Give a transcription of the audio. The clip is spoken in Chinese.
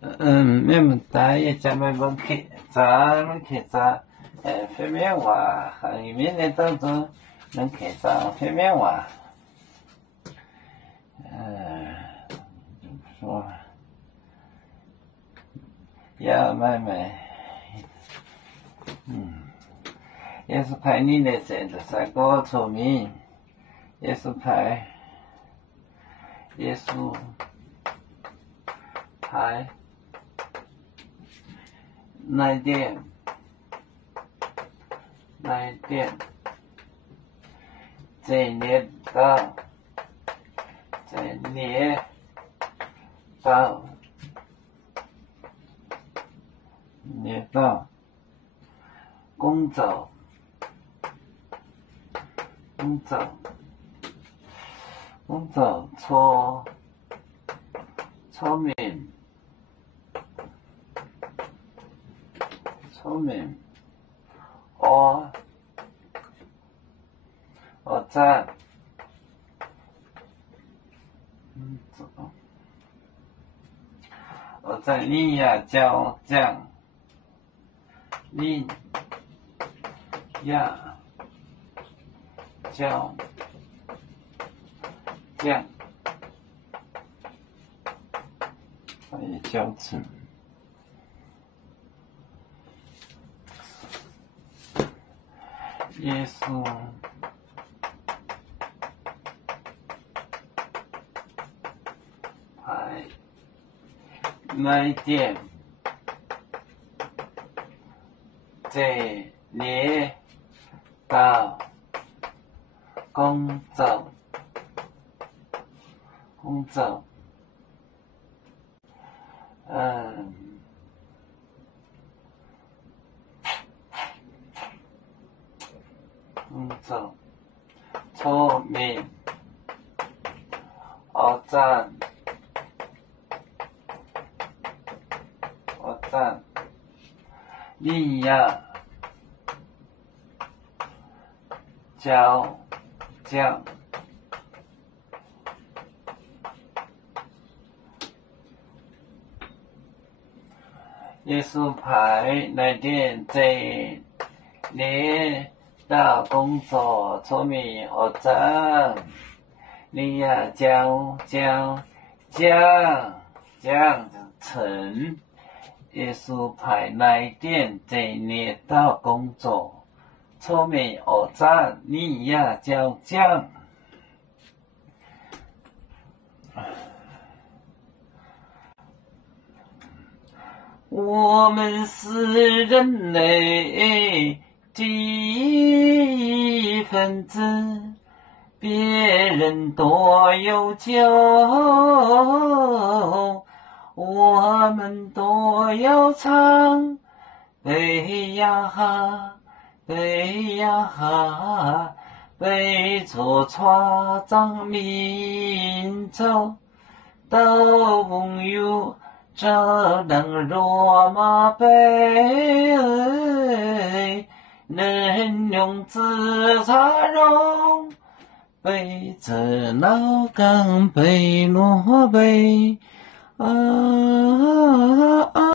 咩么大一家门门口咋方面话，行业面的当中能开咋方面话，说要买，也是派你的这个三个聪明，也是派来电，这年到工作聪明，我在你呀讲你呀讲教程。耶稣派来电，这里到工作，聪明，我赞，你呀讲耶稣派来电这里到工作，聪明我赞，你呀讲成。耶稣派来电这里到工作，聪明我赞，你呀讲。我们是人类的一份子，别人多有酒，我们都要唱。背呀哈，背着船长民族都有这等罗马杯，能用自茶容，背着老钢背罗杯。